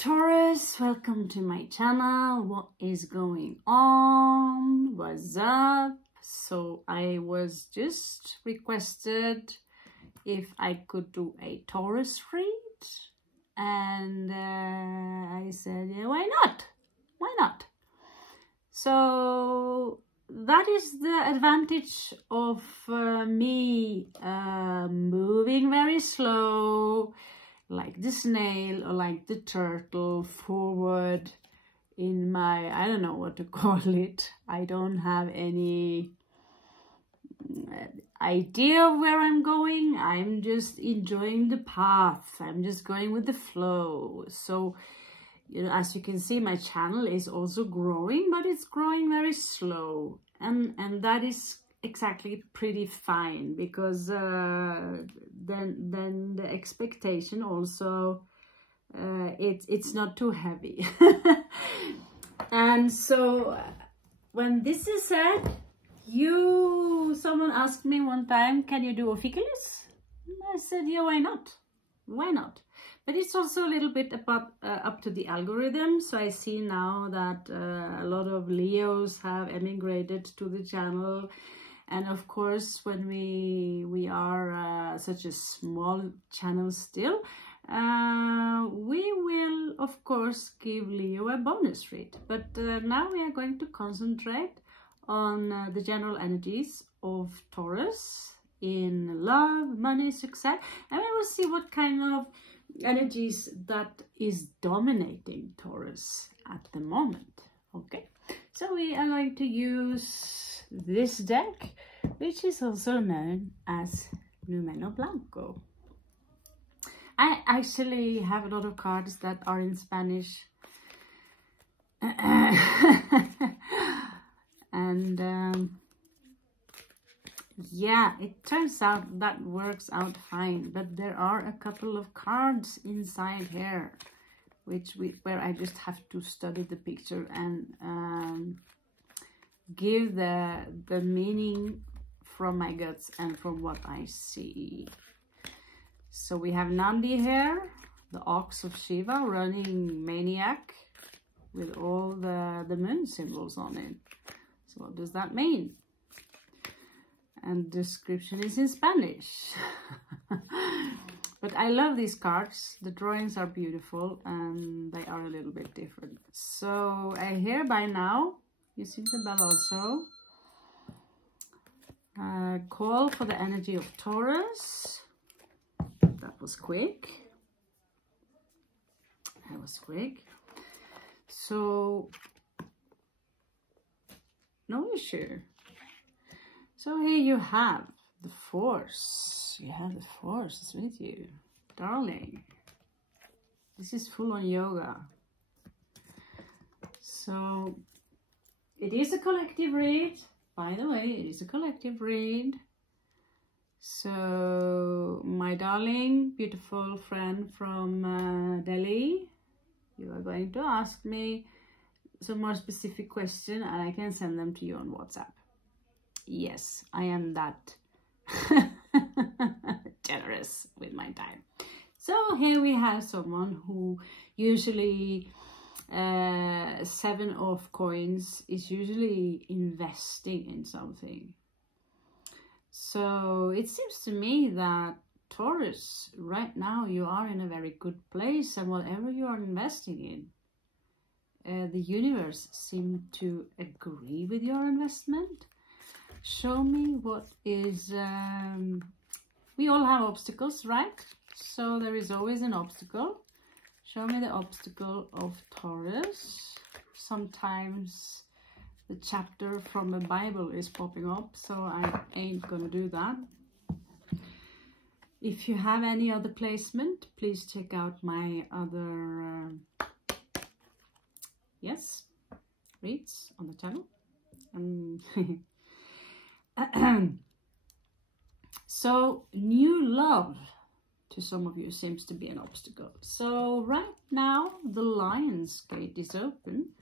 Taurus, welcome to my channel. What is going on? What's up? So I was just requested if I could do a Taurus read, and I said, yeah, why not? Why not? So that is the advantage of me moving very slow, like the snail or like the turtle, forward in my, I don't know what to call it. I don't have any idea of where I'm going. I'm just enjoying the path. I'm just going with the flow. So, you know, as you can see, my channel is also growing, but it's growing very slow. And that is exactly pretty fine, because then the expectation also it's not too heavy. And so when this is said, someone asked me one time, can you do Ophiuchus? I said, yeah, why not? Why not? But it's also a little bit about up to the algorithm. So I see now that a lot of Leos have emigrated to the channel. And of course, when we are such a small channel still, we will, of course, give Leo a bonus read. But now we are going to concentrate on the general energies of Taurus in love, money, success. And we will see what kind of energies that is dominating Taurus at the moment. Okay, so we are going to use this deck, which is also known as Numeno Blanco. I actually have a lot of cards that are in Spanish. And yeah, it turns out that works out fine, but there are a couple of cards inside here where I just have to study the picture and give the meaning from my guts and from what I see. So we have Nandi here, the ox of Shiva, running maniac with all the moon symbols on it. So what does that mean? And description is in Spanish. But I love these cards. The drawings are beautiful and they are a little bit different. So I hear by now, using the bell also, call for the energy of Taurus. That was quick. That was quick. So no issue. So here you have the force. You have the force with you, darling. This is full-on yoga. So it is a collective read. By the way, it is a collective read. So my darling, beautiful friend from Delhi, you are going to ask me some more specific questions and I can send them to you on WhatsApp. Yes, I am that generous with my time. So here we have someone who usually, 7 of coins is usually investing in something. So it seems to me that Taurus, right now you are in a very good place, and whatever you are investing in, the universe seems to agree with your investment. Show me what is, we all have obstacles, right? So there is always an obstacle. Show me the obstacle of Taurus. Sometimes the chapter from the Bible is popping up, so I ain't gonna do that. If you have any other placement, please check out my other, yes, reads on the channel. So new love to some of you seems to be an obstacle. So right now the Lion's Gate is open,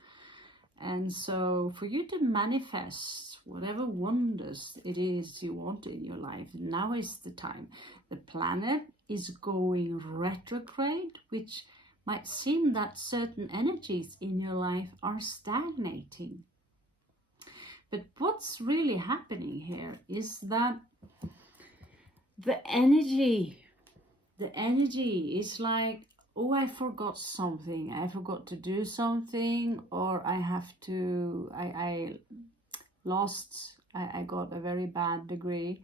and so for you to manifest whatever wonders it is you want in your life, now is the time. The planet is going retrograde, which might seem that certain energies in your life are stagnating. But what's really happening here is that the energy is like, oh, I forgot something, I forgot to do something, or I got a very bad degree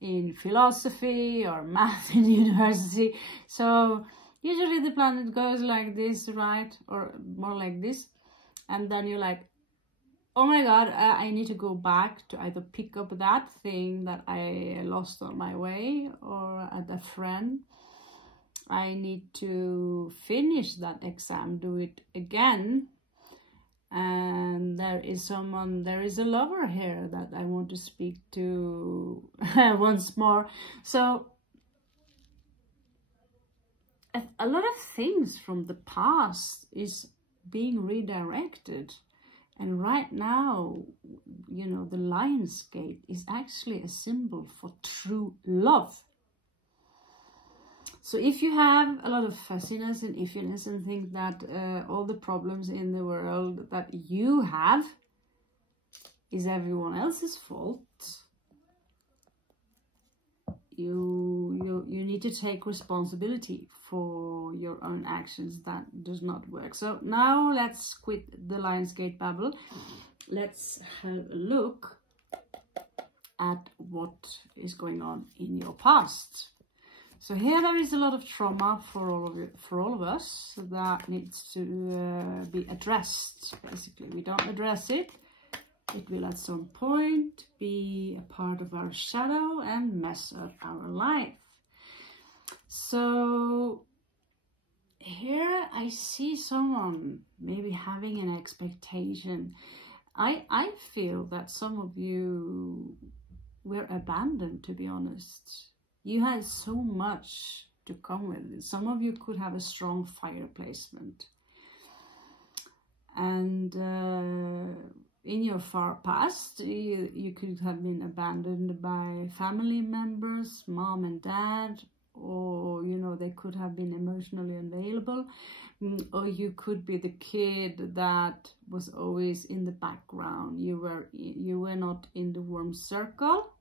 in philosophy or math in university. So usually the planet goes like this, right? Or more like this. And then you're like, oh my God, I need to go back to either pick up that thing that I lost on my way, or at a friend. I need to finish that exam, do it again. And there is a lover here that I want to speak to once more. So a lot of things from the past is being redirected. And right now, you know, the Lion's Gate is actually a symbol for true love. So if you have a lot of fussiness and iffiness and think that all the problems in the world that you have is everyone else's fault, you need to take responsibility for your own actions. That does not work. So now let's quit the Lion's Gate babble. Let's have a look at what is going on in your past. So here there is a lot of trauma for all of us that needs to be addressed. Basically, we don't address it, it will at some point be a part of our shadow and mess up our life. So here I see someone maybe having an expectation. I feel that some of you were abandoned, to be honest. You had so much to come with. Some of you could have a strong fire placement. And in your far past, you could have been abandoned by family members, mom and dad, or, you know, they could have been emotionally unavailable. Or you could be the kid that was always in the background. You were not in the warm circle.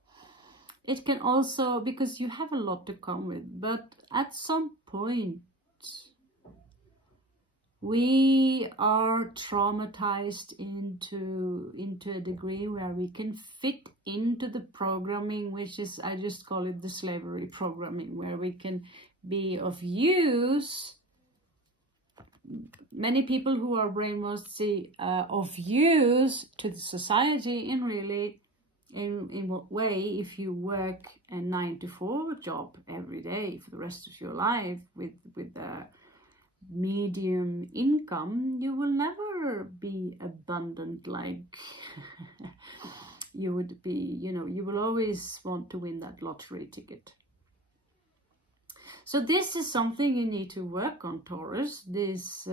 It can also, because you have a lot to come with, but at some point we are traumatized into a degree where we can fit into the programming, which is, I just call it the slavery programming, where we can be of use. Many people who are brainwashed see of use to the society in really, in what way? If you work a 9-to-4 job every day for the rest of your life with a medium income, you will never be abundant like you would be. You know, you will always want to win that lottery ticket. So this is something you need to work on, Taurus. This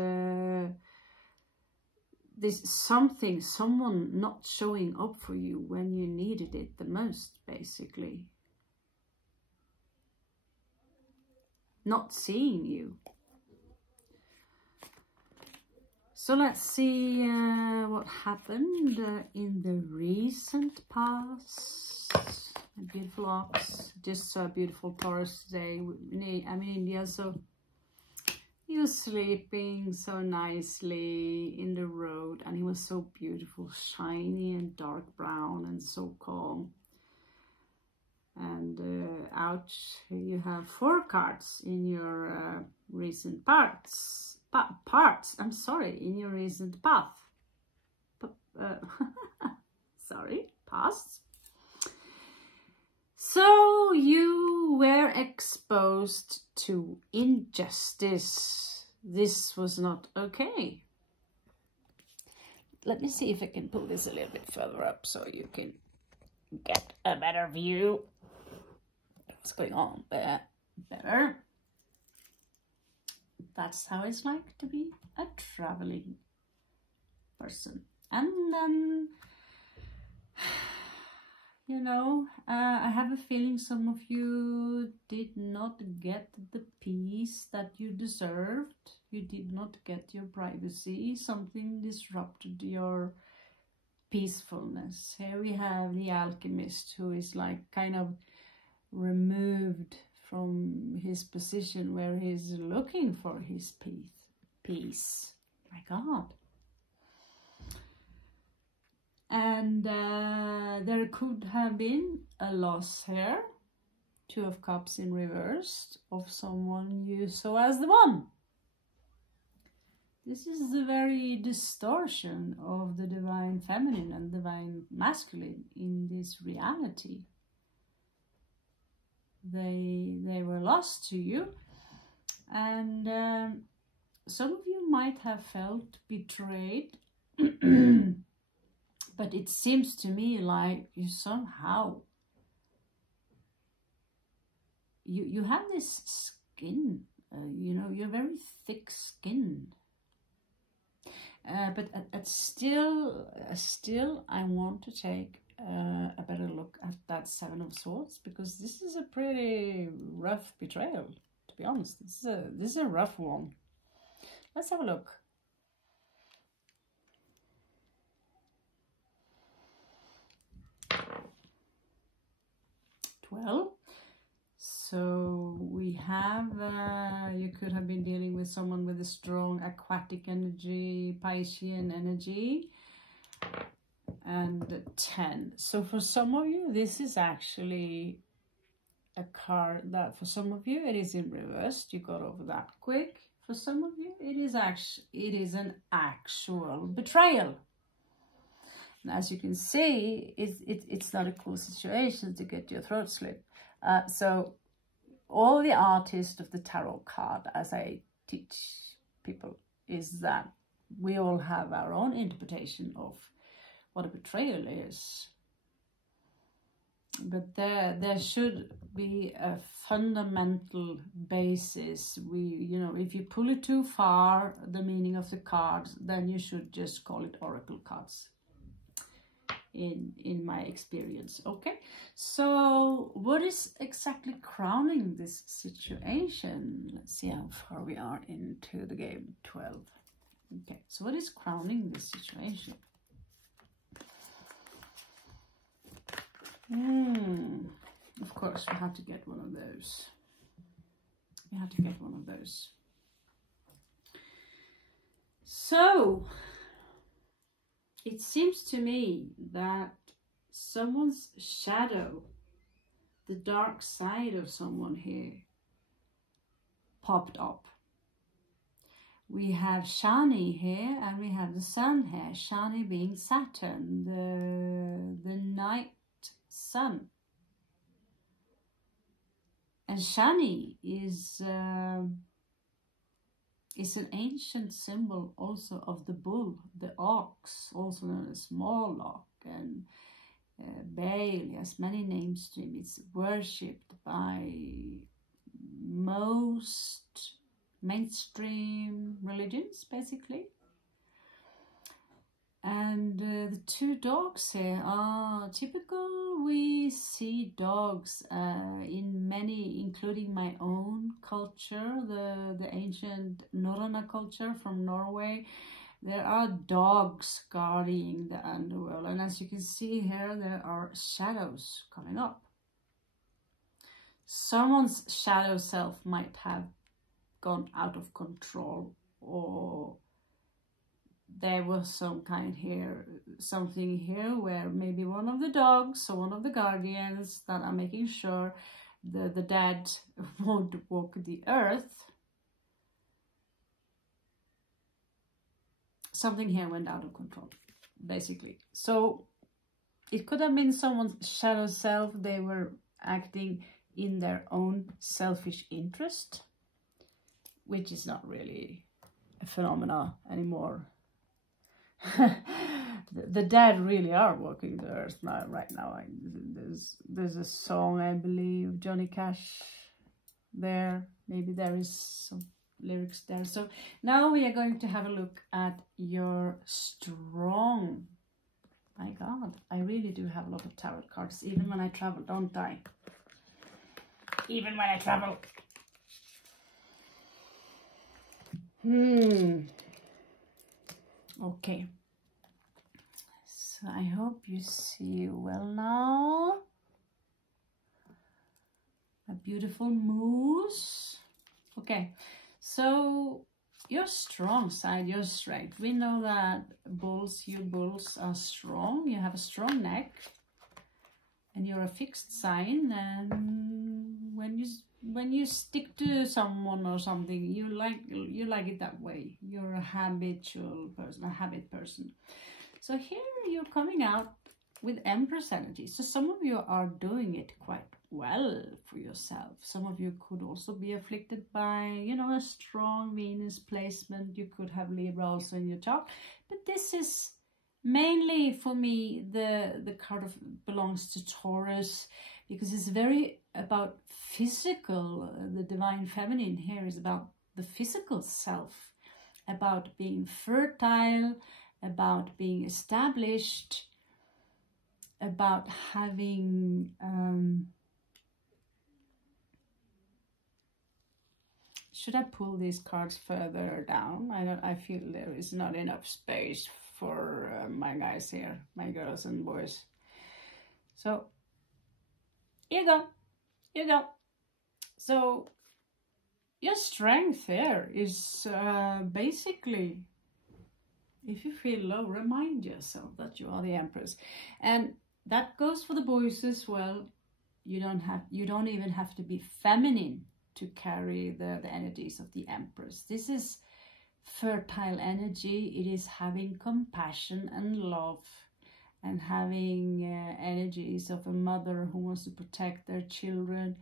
someone not showing up for you when you needed it the most, basically. Not seeing you. So let's see what happened in the recent past. A beautiful ox, just so beautiful Taurus today. I'm in India, so he was sleeping so nicely in the road, and he was so beautiful, shiny and dark brown and so calm. And ouch, you have 4 cards in your recent in your recent path. Sorry, past. So you were exposed to injustice. This was not okay. Let me see if I can pull this a little bit further up so you can get a better view. What's going on there? Better. That's how it's like to be a traveling person. And then You know, I have a feeling some of you did not get the peace that you deserved. You did not get your privacy. Something disrupted your peacefulness. Here we have the alchemist, who is like kind of removed from his position where he's looking for his peace. My God. And there could have been a loss here. Two of Cups in reversed of someone you saw as the one. This is the very distortion of the divine feminine and divine masculine in this reality. They were lost to you, and some of you might have felt betrayed. But it seems to me like you somehow, you have this skin, you know, you're very thick skinned. But still, I want to take a better look at that Seven of Swords, because this is a pretty rough betrayal, to be honest. This is a rough one. Let's have a look. Well, so we have, you could have been dealing with someone with a strong aquatic energy, Piscean energy, and 10. So for some of you, this is actually a card that, for some of you, it is in reverse. You got over that quick. For some of you, it is an actual betrayal. As you can see, it's not a cool situation to get your throat slit. So all the artist of the tarot card, as I teach people, is that we all have our own interpretation of what a betrayal is. But there should be a fundamental basis. You know, if you pull it too far, the meaning of the cards, then you should just call it oracle cards. In my experience. Okay, so what is exactly crowning this situation? Let's see how far we are into the game. 12. Okay, so what is crowning this situation? Of course, we have to get one of those. We have to get one of those. So it seems to me that someone's shadow, the dark side of someone here, popped up. We have Shani here, and we have the sun here. Shani being Saturn, the night sun. And Shani is an ancient symbol also of the bull, the ox, also known as Moloch, and Baal. He has many names to him. It's worshipped by most mainstream religions, basically. And the two dogs here are typical. We see dogs in many, including my own culture, the ancient Norrøna culture from Norway. There are dogs guarding the underworld. And as you can see here, there are shadows coming up. Someone's shadow self might have gone out of control, or there was something here where maybe one of the dogs or one of the guardians that are making sure the dead won't walk the earth. Something here went out of control, basically. So it could have been someone's shadow self. They were acting in their own selfish interest, which is not really a phenomena anymore. The dead really are walking the earth right now. There's a song, I believe, Johnny Cash there. Maybe there is some lyrics there. So now we are going to have a look at your strong My God, I really do have a lot of tarot cards, even when I travel, don't I? Even when I travel. Okay. So I hope you see well now. A beautiful moose. Okay, so your strong side, your strength. We know that bulls, you bulls are strong. You have a strong neck, and you're a fixed sign. And when you stick to someone or something, you like it that way. You're a habitual person, a habit person. So here you're coming out with Empress energy. So some of you are doing it quite well for yourself. Some of you could also be afflicted by, you know, a strong Venus placement. You could have Libra also in your chart. But this is mainly for me, the card belongs to Taurus, because it's very about physical. The divine feminine here is about the physical self, about being fertile, about being established, about having should I pull these cards further down? I feel there is not enough space for my guys here, my girls and boys. So here you go. So your strength there is basically, if you feel low, remind yourself that you are the Empress. And that goes for the boys as well. You don't even have to be feminine to carry the energies of the Empress. This is fertile energy. It is having compassion and love, and having energies of a mother who wants to protect their children.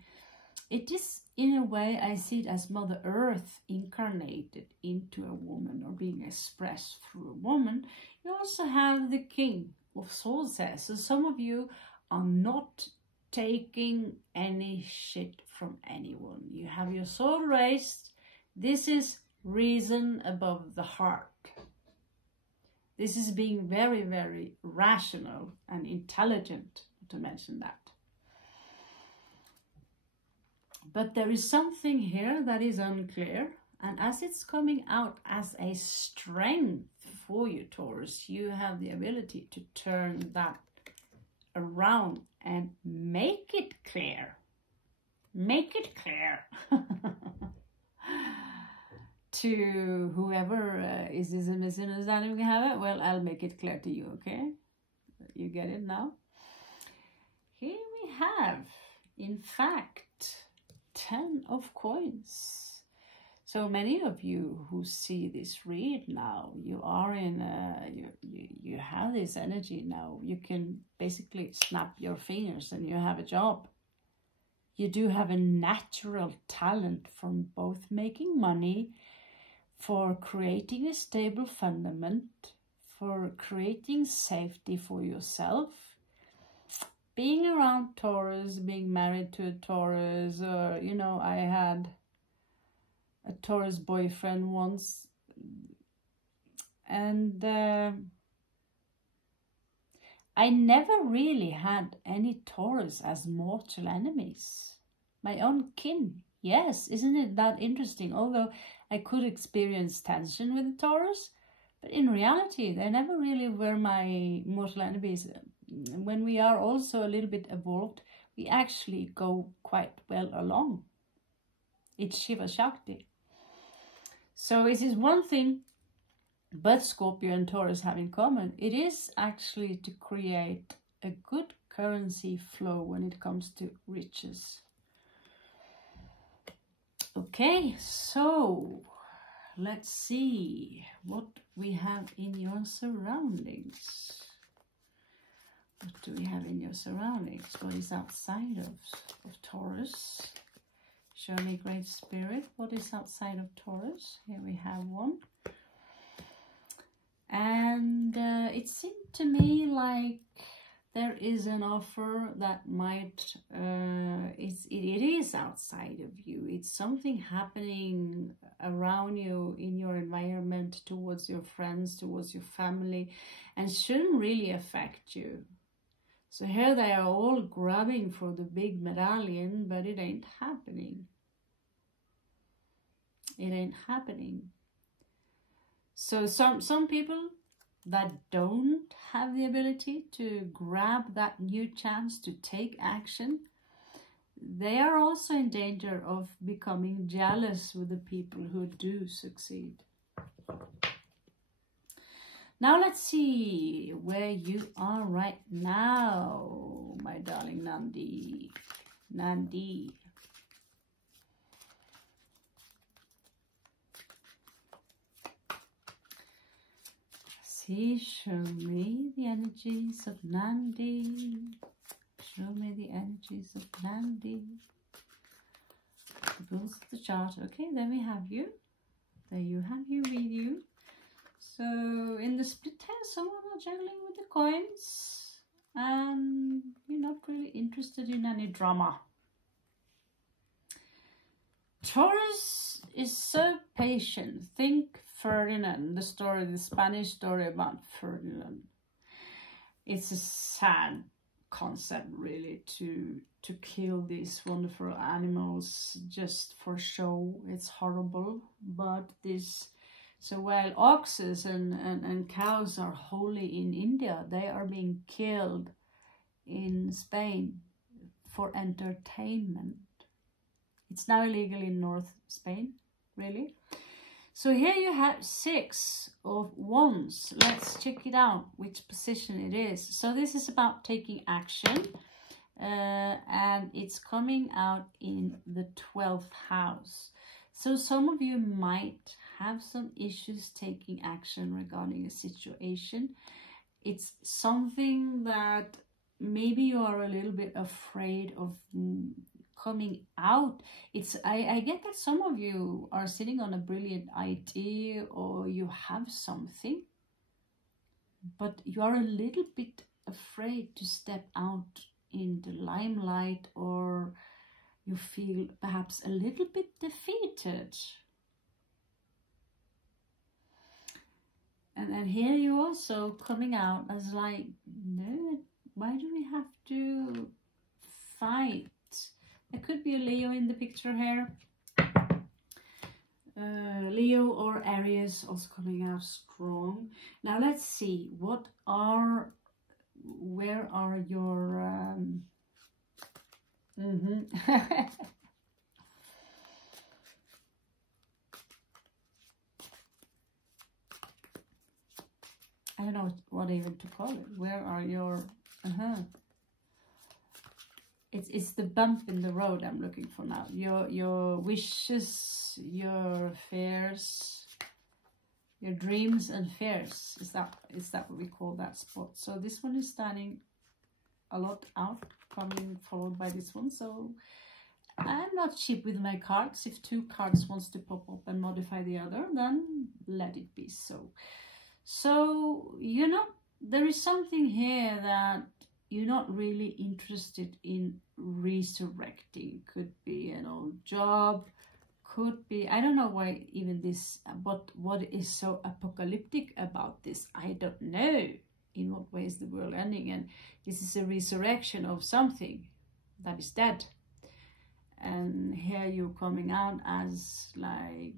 It is, in a way, I see it as Mother Earth incarnated into a woman, or being expressed through a woman. You also have the King of Swords. So some of you are not taking any shit from anyone. You have your sword raised. This is reason above the heart. This is being very, very rational and intelligent, to mention that. But there is something here that is unclear, and as it's coming out as a strength for you, Taurus, you have the ability to turn that around and make it clear. Make it clear to whoever is misunderstanding we have it. Well, I'll make it clear to you, okay? You get it now? Here we have, in fact, 10 of coins. So many of you who see this read now, you are in you have this energy now. You can basically snap your fingers and you have a job. You do have a natural talent from both making money, for creating a stable fundament, for creating safety for yourself. Being around Taurus, being married to a Taurus, or, you know, I had a Taurus boyfriend once, and I never really had any Taurus as mortal enemies. My own kin, yes, isn't it that interesting? Although I could experience tension with the Taurus, but in reality, they never really were my mortal enemies. When we are also a little bit evolved, we actually go quite well along. It's Shiva Shakti. So this is one thing, but Scorpio and Taurus have in common. It is actually to create a good currency flow when it comes to riches. Okay, so let's see what we have in your surroundings. What do we have in your surroundings? What is outside of Taurus? Show me, Great Spirit. What is outside of Taurus? Here we have one. And it seemed to me like there is an offer that might, it is outside of you. It's something happening around you in your environment, towards your friends, towards your family, and shouldn't really affect you. So here they are all grabbing for the big medallion, but it ain't happening. It ain't happening. So some people that don't have the ability to grab that new chance to take action, they are also in danger of becoming jealous with the people who do succeed. Now let's see where you are right now, my darling Nandi. Nandi. See, show me the energies of Nandi. Show me the energies of Nandi. The rules of the chart. Okay, there we have you. There you have you, read you. So in the split hand, someone are juggling with the coins, and you're not really interested in any drama. Taurus is so patient. Think Ferdinand, the story, the Spanish story about Ferdinand. It's a sad concept, really, to kill these wonderful animals just for show. It's horrible, but this. So while oxes and cows are holy in India, they are being killed in Spain for entertainment. It's now illegal in North Spain, really. So here you have 6 of Wands. Let's check it out, which position it is. So this is about taking action, and it's coming out in the 12th house. So some of you might have some issues taking action regarding a situation. It's something that maybe you are a little bit afraid of coming out. I get that some of you are sitting on a brilliant idea, or you have something, but you are a little bit afraid to step out in the limelight, or you feel perhaps a little bit defeated. And then here you also coming out as like, no, why do we have to fight? There could be a Leo in the picture here. Leo or Aries also coming out strong. Now let's see, where are your I don't know what even to call it. Where are your It's the bump in the road I'm looking for now. Your wishes, your fears, your dreams and fears. Is that what we call that spot? So this one is standing a lot out, coming followed by this one. So I'm not cheap with my cards. If 2 cards wants to pop up and modify the other, then let it be so. So, you know, there is something here that you're not really interested in resurrecting. Could be an old job, could be, I don't know why even this, but what is so apocalyptic about this? I don't know in what way is the world ending, and this is a resurrection of something that is dead. And here you're coming out as like,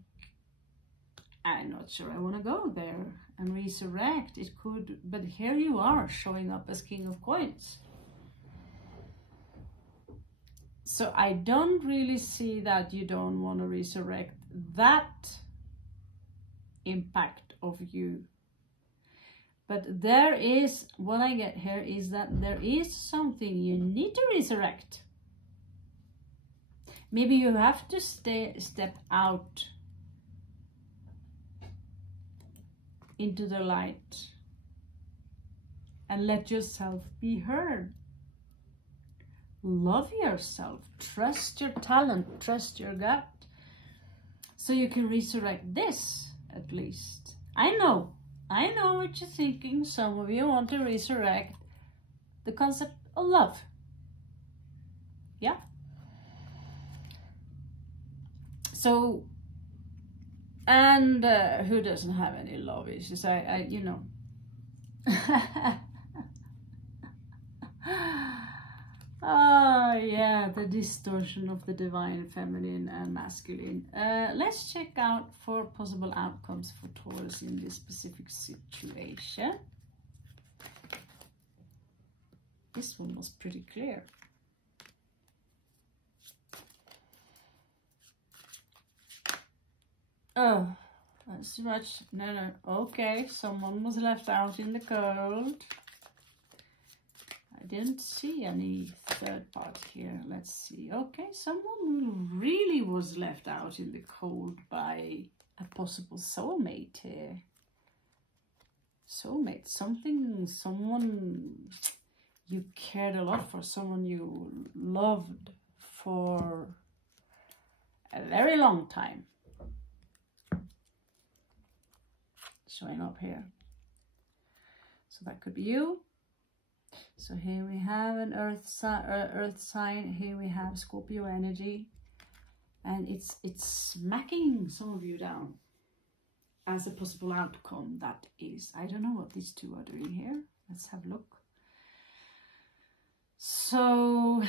I'm not sure I want to go there and resurrect. It could, but here you are showing up as King of Coins. So I don't really see that you don't want to resurrect that impact of you. But there is, what I get here is that there is something you need to resurrect. Maybe you have to step out into the light and let yourself be heard. Love yourself, trust your talent, trust your gut, so you can resurrect this at least. I know what you're thinking. Some of you want to resurrect the concept of love. Yeah. So, and who doesn't have any love issues? You know. Oh yeah, the distortion of the divine feminine and masculine. Let's check out for possible outcomes for Taurus in this specific situation. This one was pretty clear. Oh, that's too much. No. Okay, someone was left out in the cold. I didn't see any third part here. Let's see. Okay, someone who really was left out in the cold by a possible soulmate here. Soulmate, someone you cared a lot for, someone you loved for a very long time. Showing up here. So that could be you. So here we have an earth sign. Here we have Scorpio energy, and it's smacking some of you down as a possible outcome. That is, I don't know what these two are doing here. Let's have a look. So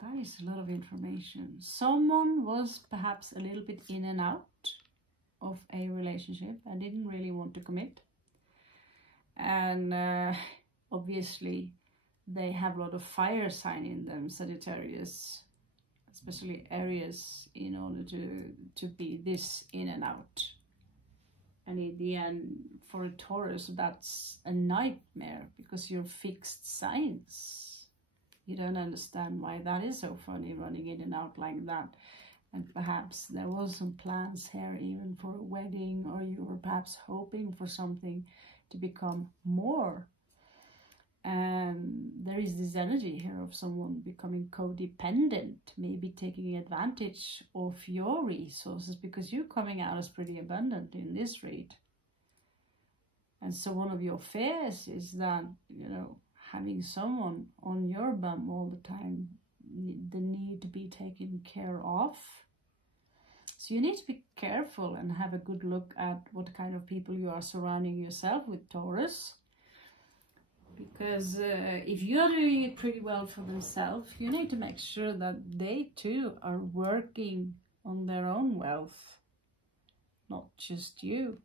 that is a lot of information. Someone was perhaps a little bit in and out of a relationship and didn't really want to commit. And obviously they have a lot of fire sign in them, Sagittarius, especially Aries, in order to be this in and out. And in the end, for a Taurus, that's a nightmare because you're fixed signs. You don't understand why that is so funny, running in and out like that. And perhaps there was some plans here even for a wedding, or you were perhaps hoping for something to become more. And there is this energy here of someone becoming codependent, maybe taking advantage of your resources, because you're coming out as pretty abundant in this read. And so one of your fears is that, you know, having someone on your bum all the time, the need to be taken care of. So you need to be careful and have a good look at what kind of people you are surrounding yourself with, Taurus. Because if you're doing it pretty well for themselves, you need to make sure that they too are working on their own wealth, not just you.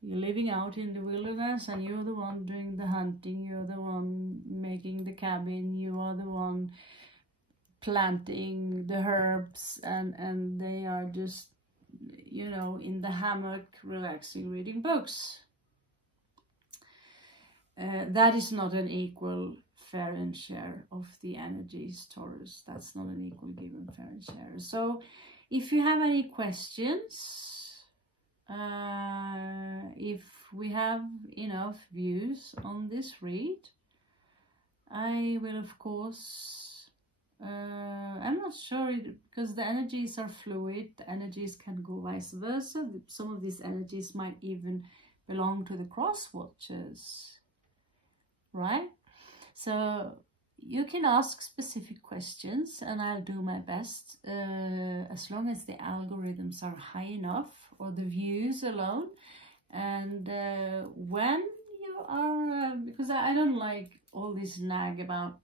You're living out in the wilderness and you're the one doing the hunting, you're the one making the cabin, you are the one planting the herbs, and they are just, you know, in the hammock, relaxing, reading books. That is not an equal fair and share of the energies, Taurus. That's not an equal give and fair and share. So if you have any questions, if we have enough views on this read, I will of course, I'm not sure, because the energies are fluid, the energies can go vice versa. Some of these energies might even belong to the cross watchers, right? So you can ask specific questions and I'll do my best, as long as the algorithms are high enough, or the views alone. And when you are, because I don't like all this nag about,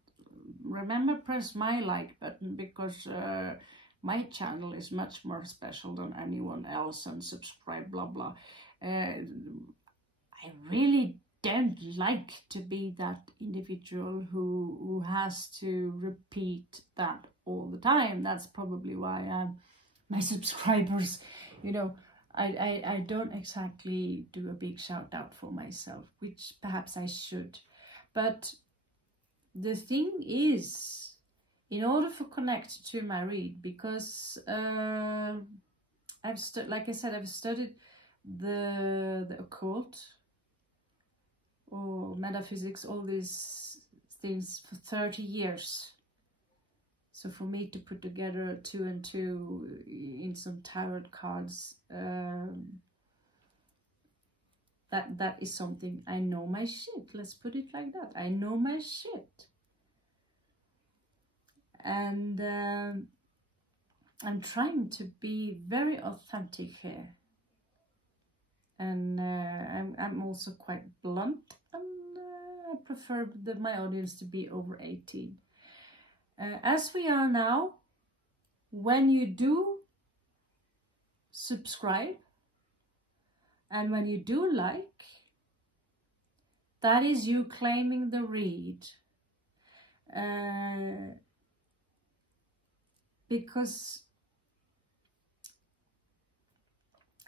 remember, press my like button, because my channel is much more special than anyone else, and subscribe, blah blah. I really don't like to be that individual who has to repeat that all the time. That's probably why my subscribers, you know, I don't exactly do a big shout out for myself, which perhaps I should. But the thing is, in order to connect to my read, because like I said, I've studied the occult or metaphysics, all these things for 30 years. So for me to put together 2 and 2 in some tarot cards, that is something. I know my shit. Let's put it like that. I know my shit. And I'm trying to be very authentic here. And I'm also quite blunt. And I prefer my audience to be over 18. As we are now, when you do subscribe and when you do like, that is you claiming the read. Because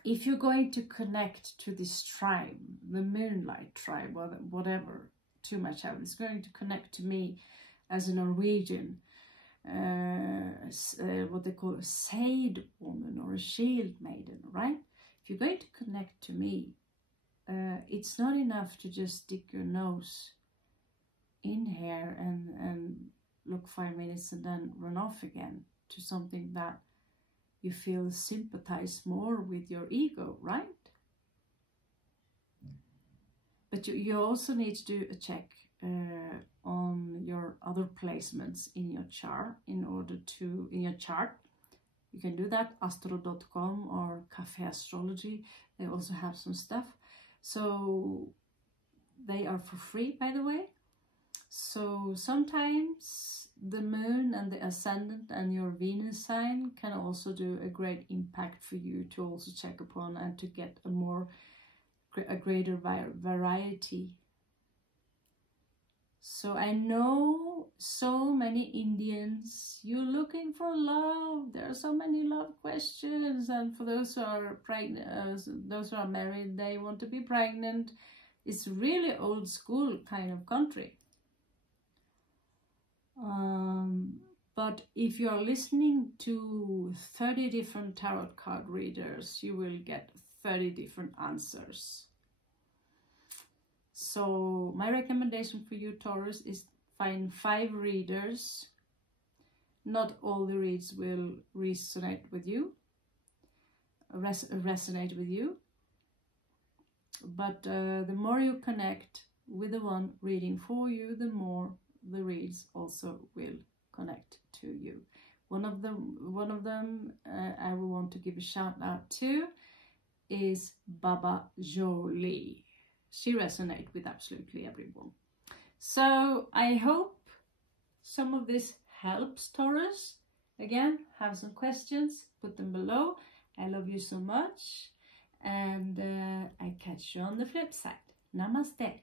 if you're going to connect to this tribe, the Moonlight tribe, or whatever, Too Much Heaven is going to connect to me as a Norwegian, what they call a Shade woman or a shield maiden, right? If you're going to connect to me, it's not enough to just stick your nose in here and look 5 minutes and then run off again to something that you feel sympathize more with your ego, right? But you also need to do a check on your other placements in your chart in your chart. You can do that, astro.com or Cafe Astrology. They also have some stuff. So they are for free, by the way. So sometimes the moon and the ascendant and your Venus sign can also do a great impact for you to also check upon and to get a greater variety. So I know so many Indians, you're looking for love. There are so many love questions, and for those who are pregnant, those who are married, they want to be pregnant. It's really old school kind of country. But if you are listening to 30 different tarot card readers, you will get 30 different answers. So my recommendation for you, Taurus, is find 5 readers. Not all the reads will resonate with you, but the more you connect with the one reading for you, the more the reads also will connect to you. One of them I will want to give a shout out to is Baba Jolie. She resonates with absolutely everyone. So I hope some of this helps, Taurus. Again, have some questions, put them below. I love you so much, and I catch you on the flip side. Namaste.